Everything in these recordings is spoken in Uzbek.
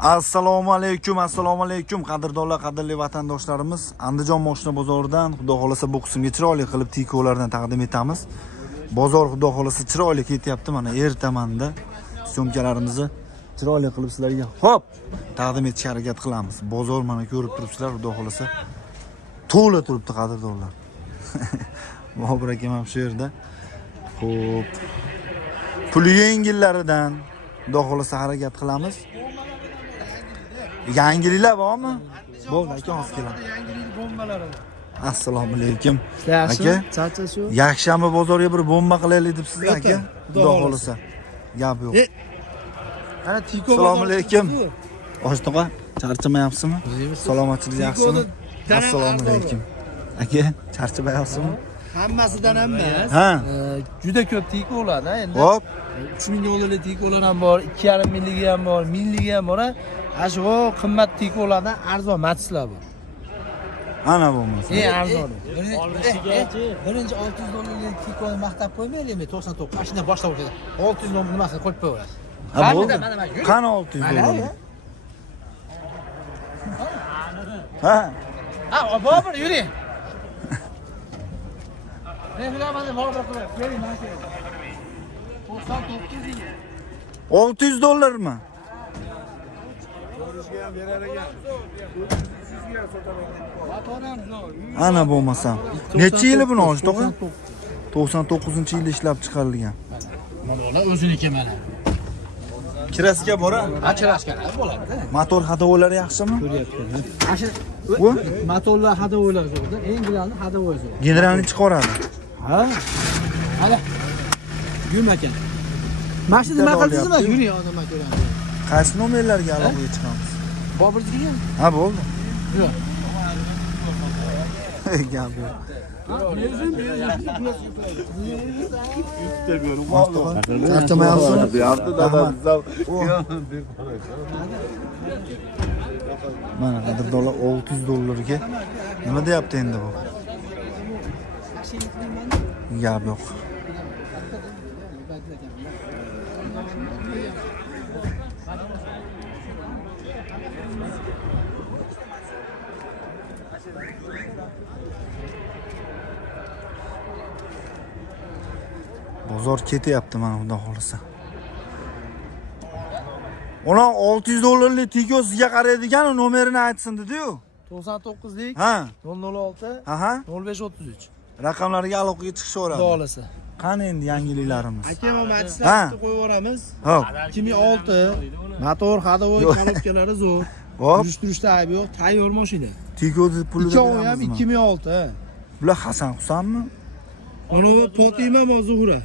Assalomu alaykum qadrdonlar, qadrli vatandoshlarimiz. Andijon moshina bozoridan xudo xolasa bu qismga chiroyli qilib tikolardan taqdim etamiz. Bozor xudo xolasa chiroyli ketyapti. Mana ertamanda so'mkalarimizni chiroyli qilib sizlarga hop taqdim etishga harakat qilamiz. Bozor mana ko'rib turibsizlar, xudo xolasa to'la turibdi qadrdonlar. Bobur akam ham shu yerda. Xo'p. Pul yengillaridan xudo xolasa harakat qilamiz. Yangiliklar bormi? Bo'ldi aka, hozir keladi. Yangilik bombalari. Assalomu alaykum. Aka, charchashu. Yakshanba bozorga bir bomba qilaylik debsizlar aka. Xudo xolasa. Gap yo'q. Ana tiko. Assalomu alaykum. Oshtoqa, charchamayapsizmi? Salomatchilik yaxshimi? Assalomu alaykum. Aka, charchamayapsizmi? Hammasidan emas. Ha. Juda ko'p tikolar endi. Hop. 3000 dollarlik tikolar ham bor, 2,5 mingligi ham bor, mingligi ham bor. Shu qimmat tikolardan arzon matislar bor. Ana bo'lmasa. Arzon. Birinchi 600 dollarlik tikoni maqtab qo'ymaylikmi? 99. Mashina boshlab o'tadi. 600 dollar nimasini qo'yib qo'yasiz. Ha bo'ldi. Qani 600 dollar? Ha. Bobur yuring. Men bilan mana Bobur qilyapman. Keling, mana keling. 99 600 dollarmi? Ana bo'lmasam. Necha yili buni Oshtoqa? 99-yilda ishlab chiqarilgan. Mana o'ziniki mana. Kirasiga bora? Achirashkalar bo'ladi. Motor hadovlari yaxshimi? Bu motorlar hadovoylar zo'rda, eng bilani hadovoy zo'r. Generalni chiqaradi. Ha? Hali. Yurma ekan. Mashina nima qildingizmi? Yuring, odamlar ko'radi. Qaysi nomerlarga aloqaga chiqamiz? Boburchiga? Ha, bo'ldi. Yo'q. Gap yo'q. Mana qadrdonlar 600 dollarga nima deyapti endi bu? Gap yo'q. Bozor ketyapti mana xudo xolasa. Ona 600 dollarlik tiko sizga qaraydigan nomerini aytsin dedi-yu. 99lik Ha. 006 Aha. 0533. Raqamlarga aloqaga chiqishaveradi. Xudo xolasa. Qani endi yangiliklarimiz? Aka, mana matislarni qo'yib yuboramiz. Hop. 2006 motor hadovoy kolobkalari zo'r. Hop. Yurishtirishda ayb yo'q, tayyor mashina. Tiko'ni pulida Ikkovi ham 2006. Bular Hasan Husanmi? Ana Fotima Zuhra.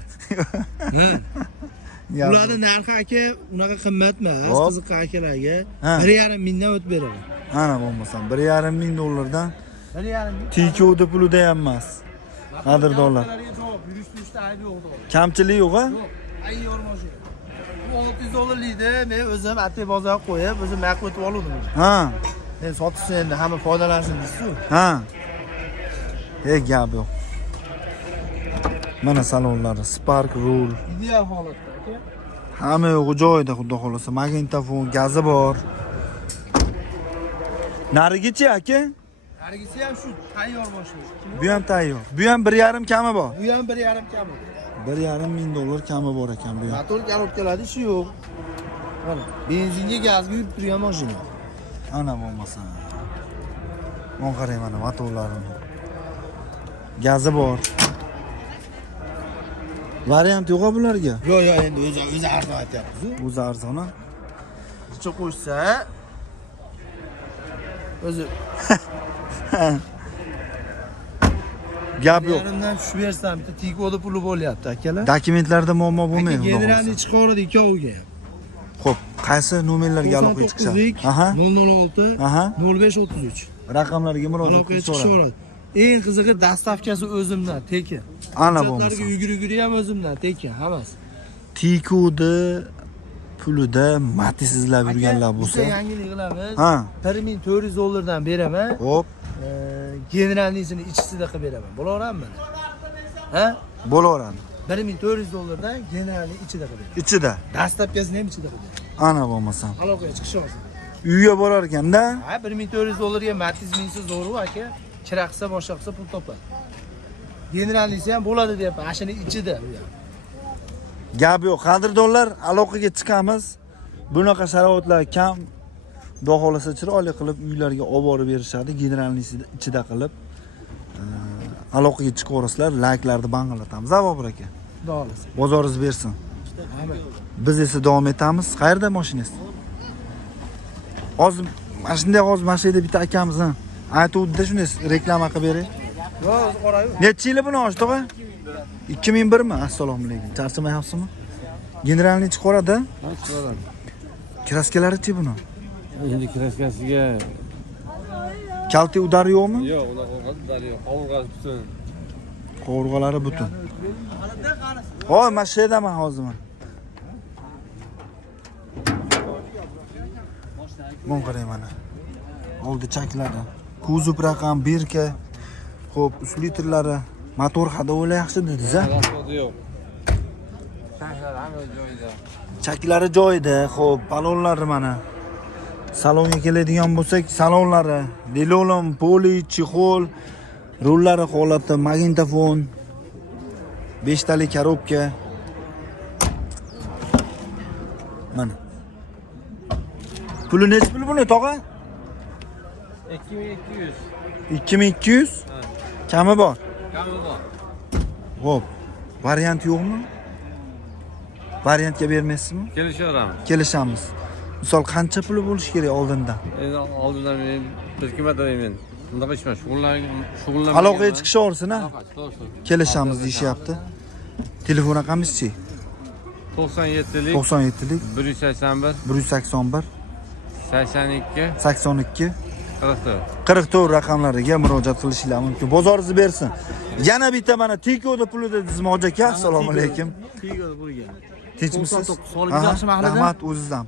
Ularning narxi aka unaqa qimmat emas, qiziq akalarga 1,5 mingdan o'tib beradi. Ana bo'lmasam 1,5 ming dollardan 1,5 ming. tiko'ni pulida ham emas. Qadrdonlar. Yurishtirishda ayb yo'q. Kamchilik yo'q-a? Ayyor mashina. Bu 600 dollarlikda men o'zim atay bozorga qo'yib, o'zim maqul o'tib oldim. Ha. Endi sotishsa endi hamma foydalansin deysiz-ku. Ha. Gap yo'q. Mana salonlari, Spark Roll. Ideal holatda aka. Hamma yo'g'i joyida, xudo xolasa. Magnitofon, gazi bor. Narigichi aka? Narigisi ham shu tayyor mashina. Bu ham tayyor. Bu ham 1,5 kami bor. Bu ham 1,5 kami. 1,5 ming dollar kami bor ekan bu ham. Motor kolobkalari shu yo'q. Mana benzinga gazga yurib turgan mashina. Ana bo'lmasa. Mon qarang mana motorlarini. Gazi bor. Variant yo'q bularga. Yo'q, endi o'zi arzon aytyapmiz. O'zi arzon. Ichi qo'shsa o'zi Gap yo'q. yerimdan tushib bersam, bitta tikoda puli bo'lyapti akalar. Dokumentlarda muammo bo'lmaydi. Generalni chiqaradi ikkoviga ham. Xo'p, qaysi nomerlarga aloqaga chiqishadi? 006 Aha. 0533. Raqamlarga murojaat Aloqaga qilib chiqishaveradi. so'rang. Eng qizig'i dastavkasi o'zimdan, tekin. Ana Hujjatlarga bo'lmasa. yuguriguri ham o'zimdan, tekin, hammasi. Tiko'da pulida Matiz izlab yurganlar bo'lsa, Biz yangilik qilamiz. ha, 1400 dollardan beraman. hop, Generalnisini ichisida qilib beraman. Bo'laveradimi? Ha? bo'laveradi. 1400 dollardan generalni ichida qilib beraman. Ichida. Dastavkasini ham ichida qilib beraman. Ana bo'lmasam. Aloqaga chiqishyapsiz. uyga borar ekanda. Ha 1400 dollarga Matiz minsa zo'ru aka. Kira qilsa boshqa qilsa pul topadi. Generalisi ham bo'ladi deyapti. Mashina ichida u ham. Gap yo'q, qadrdonlar, aloqaga chiqamiz. Bunaqa sharoitlar kam. Xudo xolasa chiroyli qilib uylarga olib borib berishadi, generalnisi ichida qilib. Aloqaga chiqaverasizlar, layklarni banglatamiz. Zavobir aka. Xudo xolasa. Bozoringiz bersin. Amin. Biz esa davom etamiz. Qayerda mashinangiz? Hozir mana shunday hozir mashinada bitta akamiz ha. Aytuvdi shunday reklama qilib bering. Yo'q, o'zi qorayu. Necha yili buni osh tog'a? 2001 mi? Assalomu alaykum. Charchamayapsizmi? Generalni chiqaradi. Chiqaradi. Kraskalari-chi buni? Endi kraskasiga Kalti udari yo'qmi? yo'q, unaqa qiladi, yo'q. Qovurg'asi butun. Qovurg'alari butun. Hoy, mana shu yerdaman hozir men. Bun qarang mana. Oldi chaklari. Kuzov raqam 1K. Xo'p, 3 litrlari. Motor hadovolar yaxshi dedingiz-a? Rasmodi yo'q. Tanklar hamma joyida. Chaklari joyida. Xo'p, balonlari mana. Salonga keladigan bo'lsak, salonlari, Delolom, poli, chexol, rullari holatda, magnitofon, 5 talik korobka. Mana. Puli necha pul buni, tog'a? 2200. 2200? Kami bor. Kami bor. Xo'p. Variant yo'qmi? Variantga bermaysizmi? Kelishaveramiz. Kelishamiz. Misol qancha puli bo'lishi kerak oldindan? Endi oldindan men birkimat deyman. Bundaqa ishman, shug'ullanmagan. Aloqaga chiqishaversin ha. To'g'ri. Kelishamiz deyishyapti. Telefon raqamingiz-chi? 97lik 97lik 181 181 82 82 44. 44 raqamlariga murojaat qilishinglar mumkin. Bozoringizni bersin. Yana bitta mana Tiko'da puli dedingiz Hoji aka. Assalomu alaykum. Tigoda bo'lgan. Tinchmisiz? Sog'ligingiz yaxshimi ahlidan? Rahmat, o'zizdan.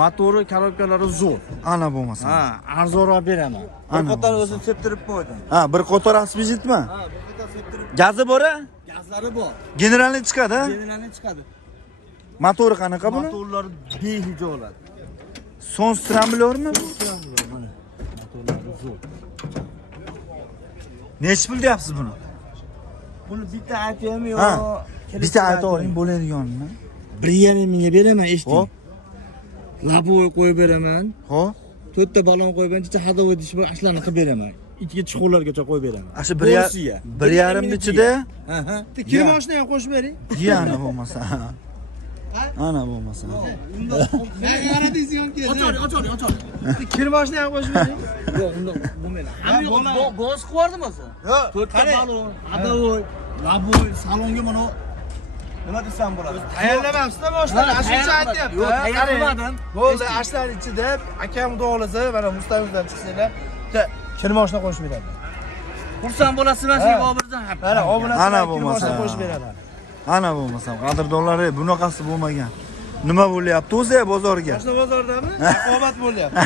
Motori, korobkalari zo'r. Ana bo'lmasa. Ha, arzonroq beraman. Ana Bir qator bo'lmasa. o'zim septirib qo'ydim. Ha, bir qator asbijitmi? Ha, bir qator septirib. Gazi bor-a? Gazlari bor. Generalni chiqadi, ha? Generalni chiqadi. Motori qanaqa buni? Motorlari behijo bo'ladi. Son stramblyormi bu? Mana motorlari zo'r. Necha pul deyapsiz buni? Buni bitta aytaymi yo? Ha. Bitta aytavering bo'ladiganini. 1,5 mingga beraman, eshiting. Xo'p. Laboy qo'yib beraman. Xo'p. 4 ta balon qo'yib beraman, ichida hadovoy dish bor, ashlarni qilib beraman. Ichga chuqurlargacha qo'yib beraman. Ashu Bo'siya. 1,5 ichida Aha. Kir moshina ham qo'shib bering. yana bo'lmasa. Ana bo'lmasa. Yaradingiz ham keldi. Ochori. Kir moshina ham qo'shib bering. Yo'q, unda bo'lmaydi. Hamma yo'q, bo'z qilib o'zi. Yo'q, 4 ta balon, hadovoy, laboy, salonga mana nima desam bo'ladi? tayyorlamabsiz-da moshinani. Ashuncha aytyapti. Yo'q, tayyorlamadim. Bo'ldi, ashlar ichida akam xudo xolasa mana Mustaqildan chiqsanglar, bitta kir moshina qo'shib beradi. Xursand bo'lasizmi sizga Bobirjon? Mana obunachi Ana kir bo'lmasa. moshina qo'shib beradi. Ana bo'lmasa, qadrdonlar, bunaqasi bo'lmagan. Nima bo'lyapti o'zi bozorga? Mashina bozoridami? Raqobat bo'lyapti.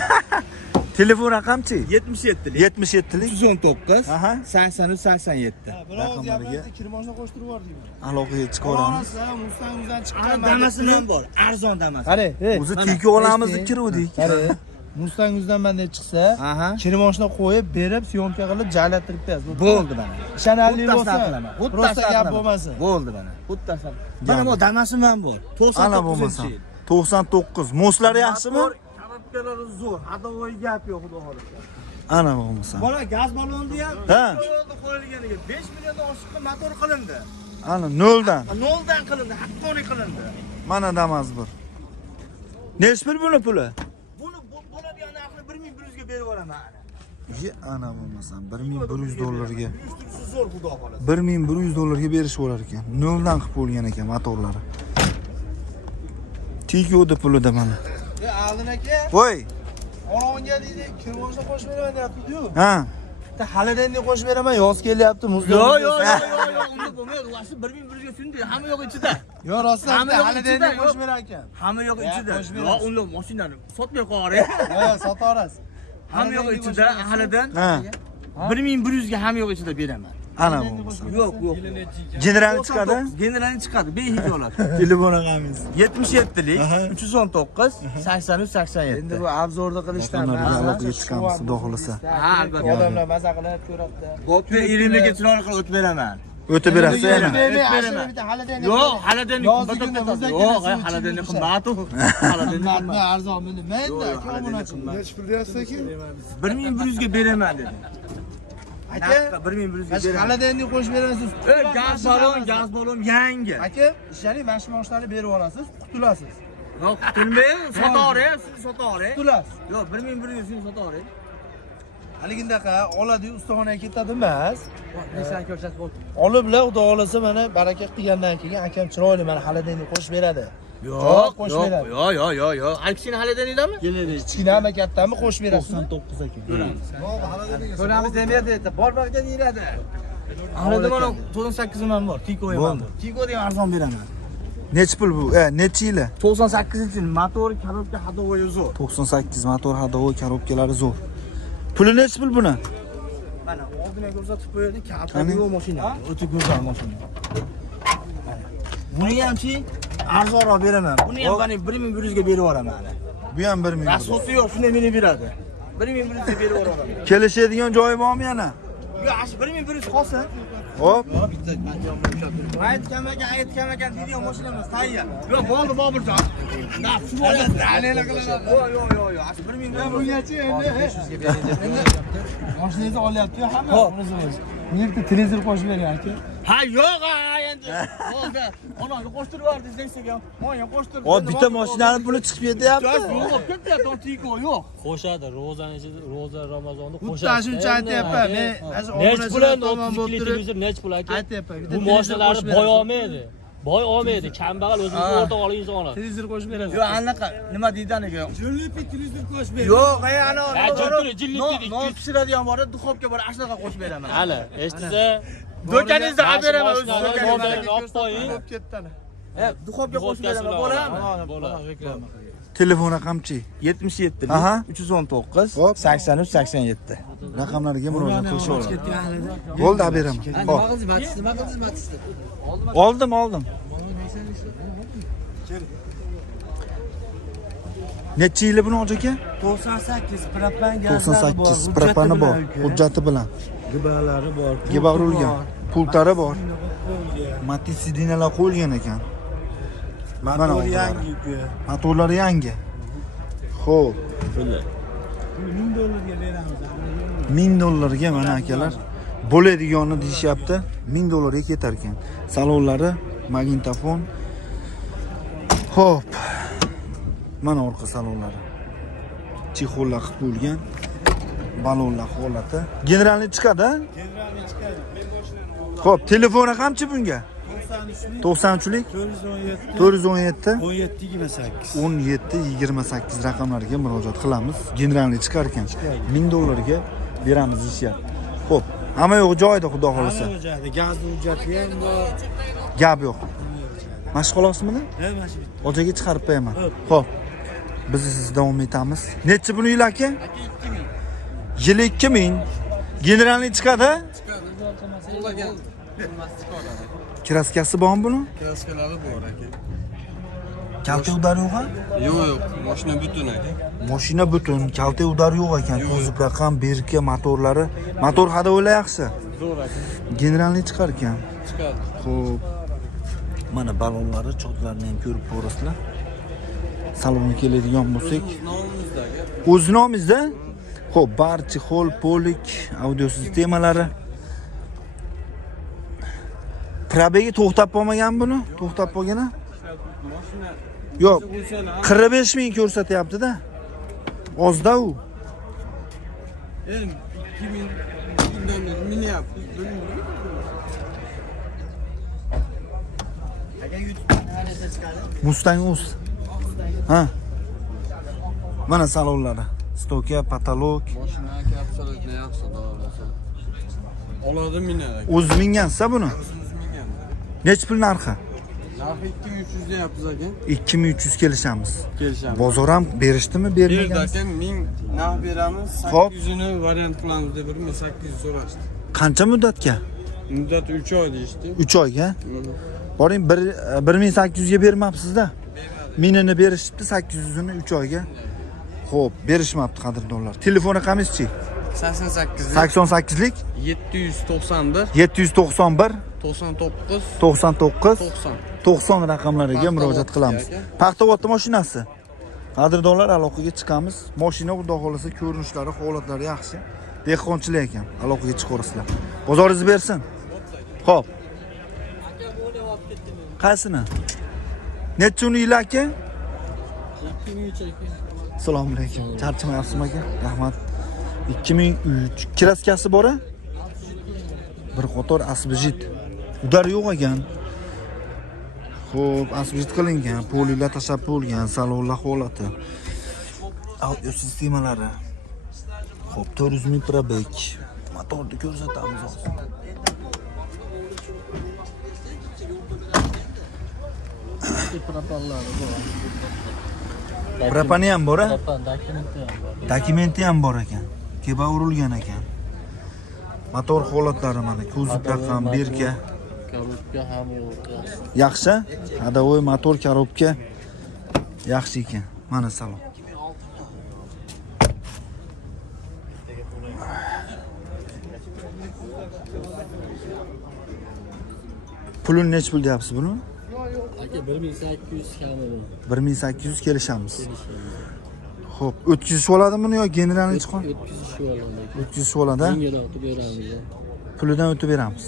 Telefon raqamchi? 77lik 77lik 119 Aha. 83 87. Biroz gapimizda kir moshina qo'shtirib yubordik. aloqaga chiqaramiz. Mustaqildan Ana chiqqan damasi ham bor, arzon damasi. Qare, O'zi tiki olamiz kiruvdik. qare. Mustangizdan manda chiqsa, Aha. kir moshina qo'yib, berib, syomka qilib, joylattirib berasiz. Bo'ldi mana. Ishonarli Xuddi bo'lsa, qilaman. Xuddi prosta gap qilaman. bo'lmasin. Bo'ldi mana. Xuddi tashlab. Mana bu damasim ham bor. 99. Ana bo'lmasa. 99. Moslari yaxshimi? Korobkalari zo'r. Hadovoy gap yo'q, xudo xolasa. Ana bo'lmasa. Mana gaz balonni ham Ha. yo'lda qo'yilganiga 5 milliondan oshiqqa motor qilindi. Ana noldan. Noldan qilindi, haqqoniy qilindi. Mana damas bir. Necha pul buni puli? Buni bo'ladigan narxni 1100 ga berib yuboraman. Ana bo'lmasa 1100 dollarga. Uyushtirishsi zo'r, xudo xolasa. 1100 dollarga berishib olar ekan. Noldan qilib bo'lgan ekan motorlari. Tiko'da pulida mana. Aldin aka, Voy. Oronga deydi, kir moshina qo'shib beraman deyapti-ku. Ha. Bitta halidan qo'shib beraman, yoz kelyapti, muzda. Yo'q, unda bo'lmaydi. Vasi 1100 ga sindi, hamma yo'q ichida. Yo'q, rostdan Hamma yo'q halidan ichida, qo'shib yo'q. berar ekan. Hamma yo'q ichida. qo'shib berasiz. Yo'q, unda mashinani sotmay qo'yar. Yo'q, sotorasiz. Hamma yo'q ichida, ahlidan Ha. 1100 ga hamma yo'q ichida beraman. Ana bo'lmasa. Yo'q, yo'q. Generalni chiqadi. Generalni chiqadi, behijolar. Telefon raqamingiz. 77lik Aha. 319 83 87. Endi bu obzorda qilishdan Do'konlarga aloqaga chiqamiz, xudo xohlasa. Ha, albatta. odamlar maza qilib ko'radi. Bo'pti, 20 ga chiroyli qilib o'tib beraman. O'tib berasiz yana. Yo'q, haladenni Yozligini bizdan yo'q, kelasi haladenni uchun qimmat u. Haladenni Qimmatmi, arzonmi bilmaydi-da. Necha pul deyapsiz aka? 1100 ga beraman dedi. Aka, 1100 ga Siz beraman. xaladenni qo'shib berasiz. Gaz balon yangi. Aka, ishlaring, mana shu maoshlarni berib olasiz, qutulasiz. Yo'q, qutulmayman, sotoring, siz sotoring. Qutulasiz. Yo'q, 1100 siz sotoring. Haligindaqa oladi-yu ustaxonaga ketadi emas. Oliblar, xudo xolasa mana baraka qilgandan keyin akam chiroyli mana xaladenni qo'shib beradi. Yo'q, qo'shib beradi. yo'q. Alkishini haladeningizmi? Kichkinami kattami qo'shib berasiz. 99 aka. Ko'ramiz demaydi, bor borga deyiladi. Halada mana 98 man bor, Tiko ham bor. Tiko degan arzon beraman. Necha pul bu? Necha yili? 98-yil motor, korobka, hadovoyi zo'r. 98 motor hadovoy korobkalari zo'r. Puli necha pul buni? Mana oldinga ko'rsatib qo'yadi, Qani? kaltaga mashina. O'ta go'zal mashina. Buni hamchi arzonroq beraman. Buni ham mana 1100 ga berib yuboraman. Bu ham 1 ming. Rasosi yo'q, shunday meni beradi. 1100 ga berib yuboraman. Kelishadigan joyi bormi yana? Yo'q, ash 1100 qolsin. Hop. Aytgan ekan deydigan mashinamiz tayyor. Yo'q, bo'ldi Boburjon. Na, shu bo'ladi. Aleyna qiladi. Yo'q. Ash 1100 Bungacha endi mashinangizni olyapti-yu hamma. Bu yerda televizor qo'shib bering aka. Ha, yo'q, endi. Bo'ldi. Onaga qo'shtirib yubordingiz desam, menga qo'shtirib. Hop, bitta mashinani puli chiqib ketyapti. Yo'q, ketyapti, Tiko yo'q. Qo'shadi, ro'za Ramazonni Bitta qo'shadi. shuncha aytyapman, men Nech pul endi tomon 32 bo'lib turib televizor nech pul aka? aytyapman. Bu mashinalarni boy olmaydi. Boy olmaydi, kambag'al o'zimizni o'rtoq olingiz oladi. televizor qo'shib berasiz. Yo'q, anaqa nima deydi anaga? Jillipi televizor qo'shib ber. Yo'q, ana Jillik, jillik dedik. non pishiradigan bor, duxovka bor, ashnaqa qo'shib beraman. Hali, eshitsa, Do'koningizda olib beraman, o'z Mashinalar do'koningizda. olib qo'ying. Bo'lib ketdi ana. Duxovka qo'shib beraman, bo'ladimi? Bo'ladi. Telefon raqamchi? 77 Aha. 319 Hop. 83 87. Raqamlarga murojaat qilishaveradi. Bo'ldi, olib beraman. Hop. Oldim. Necha yili buni hoji aka? 98 propan 98 propani bor, hujjati bilan. Gibalari bor. Giba urilgan, pultlari bor. Matiz sidinalar qo'yilgan ekan. Mana Motor ular. yangi. Motorlari yangi. Xo'p, $1000 beramiz. $1000 mana akalar. Bo'ladiganini deyishyapti. $1000 ketar ekan. Salonlari, magnitofon. Xo'p. Mana orqa salonlari. Chexollar qilib qo'yilgan. Balonlar holati. Generalni chiqadi? Generalni chiqadi. Xo'p, telefon raqamchi bunga? 93lik 417 1728. 1728 raqamlarga murojaat qilamiz. Generalni chiqar ekan. $1000 beramiz deyishyapti. Xo'p, hamma yo'q joyida, xudo xolasa. Gaz hujjati ham bor. Gap yo'q. Mashg'ulotmini? Ha, mana shu. Ojaga chiqarib qo'yaman. Xo'p. Biz siz davom etamiz. Necha buni yil aka? Yili 2000. Generalni chiqadi? Kraskasi bormi buni? Kraskalari bor aka. Kalta udar yo'q-a? Yo'q, mashina butun aka. Mashina butun, kalta udar yo'q ekan. Kuzov raqam, berka, motorlari. Motor hadovoylar yaxshi. Zo'r aka. Generalni chiqar ekan. Chiqadi. Xo'p. Mana balonlari, chotlarni ham ko'rib ko'rasizlar. Salonga keladigan bo'lsak, Nomimizda aka. o'z nomingizda? Xo'p, barcha hol, polik, audio sistemalari. Probegi to'xtab qolmagan buni? To'xtab qolgani? Mashina Yo'q. 45 ming ko'rsatyapti-da. Ozda u. endi 2000 dan minyapti. Mustang Uz. Ha. Mana salonlari. Stoka, patolog. Mashina aka absolutno yaxshi davomlasa. Oladi minadi aka. O'z mingansa buni. O'zimiz minganda. Nech pul narxi? Narxi 2300 deyapmiz aka. 2300 kelishamiz. Kelishamiz. Bozor ham berishdimi, Berdi bermagan? aka 1000 narx beramiz. Hop. 800 ni variant qilamiz deb 1800 so'rashdi. Qancha muddatga? Muddat 3 oy deyishdi. 3 oyga. Boring 1800 ga bermabsiz-da. Minini berishibdi, 800 ni 3 oyga. Xo'p, berishmabdi qadrdonlar. Telefon raqamingiz-chi? 88 88 lik 791 791 99 99 90. 90 raqamlariga murojaat qilamiz. aka. Paxtavotda mashinasi. Qadrdonlar aloqaga chiqamiz. Mashina xudo xolasa ko'rinishlari, holatlari yaxshi. Dehqonchilik ekan. Aloqaga chiqarsizlar. Bozoringiz bersin. Xo'p. Qaysini? Necha uni yil aka? 2003 aka. Assalomu alaykum. Charchamayapsizmi aka? Rahmat. 2003 kraskasi bor-a? Bir qator asbijit. Udar yo'q ekan. Xo'p, asbijit qilingan, polilar tashab bo'lgan, salonlar holati. Audio sistemalari. Xo'p, 400 ming probek. Motorni ko'rsatamiz hozir. Propani ham bor-a? Dokumenti ham bor ekan. Keba urilgan ekan. Motor holatlari mana, kuzov raqam, berka. Korobka ham Yaxshi. Hadovoy motor korobka yaxshi ekan. Mana salon. Pulini nech pul deyapsiz buni? aka 1800 kami bu. 1800 kelishamiz. Xo'p, o'tkazib oladimi buni yo generalni chiqon? 300 shu oladi. O'tkazib oladi. Yengil otib beramiz. Pulidan o'tib beramiz.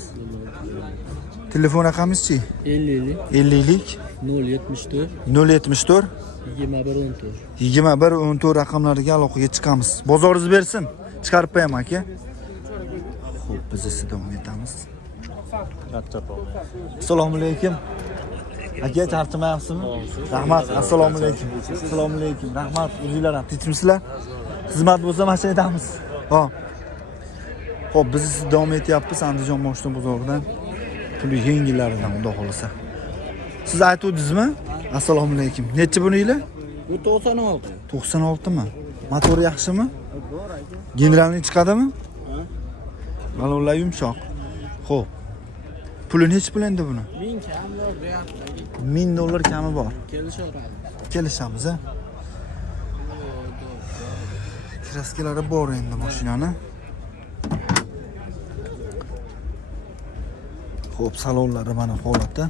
Telefon raqamingiz-chi? 50 50 lik 074 074 2114. 2114 raqamlariga aloqaga chiqamiz. Bozoringiz bersin. Chiqarib qo'yaman aka. Xo'p, biz esa davom etamiz. Assalomu alaykum. Aka, charchamayapsizmi? Rahmat. Assalomu alaykum. Assalomu alaykum. Rahmat. O'zinglar ham tinchmisizlar? Xizmat bo'lsa mashina aytamiz. Xo'p. Xo'p, biz esa davom etyapmiz Andijon moshina bozoridan. Pul yengillaridan xudo xolasa. Siz aytuvdingizmi? Assalomu alaykum. Necha buni yili? Bu 96. 96 mi? Motori yaxshimi? Generalni chiqadimi? Balonlar yumshoq. Xo'p. Puli nech pul endi buni? 1000 kam bor deyapti. $1000 kami bor. Kelishaveradi. Kelishamiz, a? Kraskalari bor endi mashinani. Xo'p, salonlari mana holatda.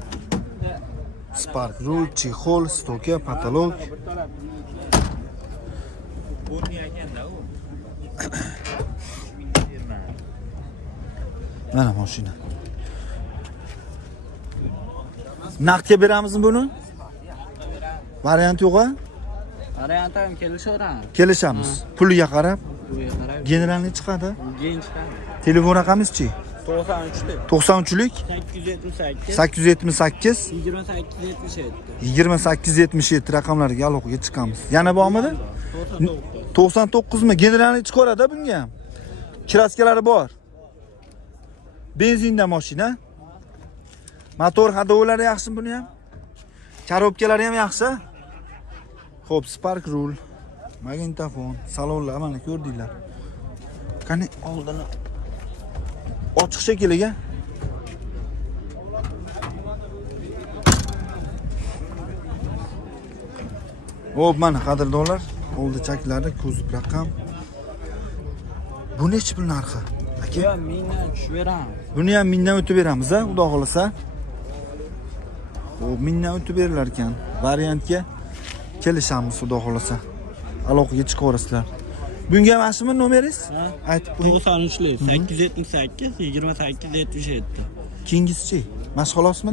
Spark rul, chexol, stoka, patolog. Mana mashina. Naqdga beramizmi buni? Variant yo'q-a? Variant ham kelishaveradi. Kelishamiz. Puliga qarab, Buga qarab, generalni chiqadi. gen chiqadi. Telefon raqamingiz-chi? 93 93lik 878 878 2877. 2877 raqamlariga aloqaga chiqamiz. Yana bormidi? 99 mi? Generalni chiqaradi bunga ham. Kraskalari bor. Benzinda mashina. Motor hadovlari yaxshimi buni ham? Korobkalari ham yaxshi. Xo'p, Spark rul, magnitofon, salonlar mana ko'rdinglar. Qani oldini ochiq shekilliga. Xo'p, mana qadrdonlar, oldi chaklari, kuzov raqam. Bu nech pul narxi? Aka, Yo, 1000 dan tushib beramiz. buni ham 1000 dan o'tib beramiz, a, xudo xolasa. Xo'p, 1000 dan o'tib berilar ekan. Variantga kelishamiz, xudo xolasa. Aloqaga chiqaverasizlar. Bunga ham ashimi nomeringiz? Aytib qo'ying. 93lik 878 2877. Keyingisi-chi? Mashg'ulotmi?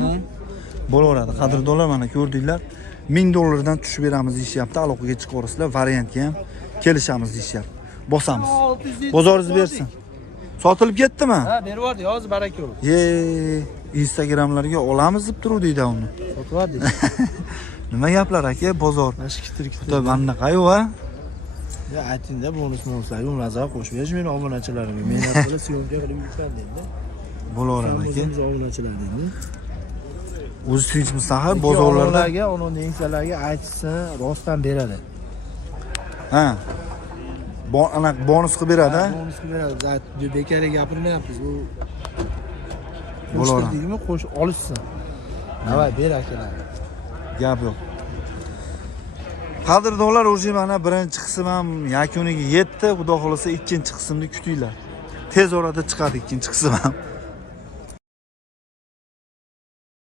Bo'laveradi. Qadrdonlar mana ko'rdinglar. $1000 dan tushib beramiz deyishyapti. Aloqaga chiqaverasizlar. Variantga ham kelishamiz deyishyapti. Bosamiz. Bozoringiz bersin. Sotilib ketdimi? Ha, berib yubordi, hozir baraka bo'ldi. Instagramlarga olamiz deb turuvdik-da uni. Sotib Nima gaplar aka? Bozor. Mashkitir Xudo bannaqayu va Ya aytingda bonus-bonuslarga nazar qo'shib berish meni obunachilarimga. Men haqida syomka qilib yuklandim-da. bo'laveradi aka. O'zimiz obunachilar deydi. O'zi tinchmi saha bozorlarda? uni nengsalarga aytishsin, rostdan beradi. Ha. Anaqa bonus qilib beradi, ha? Bonus beradi. Bekarga gapirmayapmiz. Bu Bo'laveradi. Qo'shtirdingmi, qo'sh olishsin. Davay, ber akalar. Gap yo'q. Qadrdonlar, уже mana birinchi qism ham yakuniga yetdi. Xudo xolasa ikkinchi qismni kutinglar. Tez orada chiqadi ikkinchi qism ham.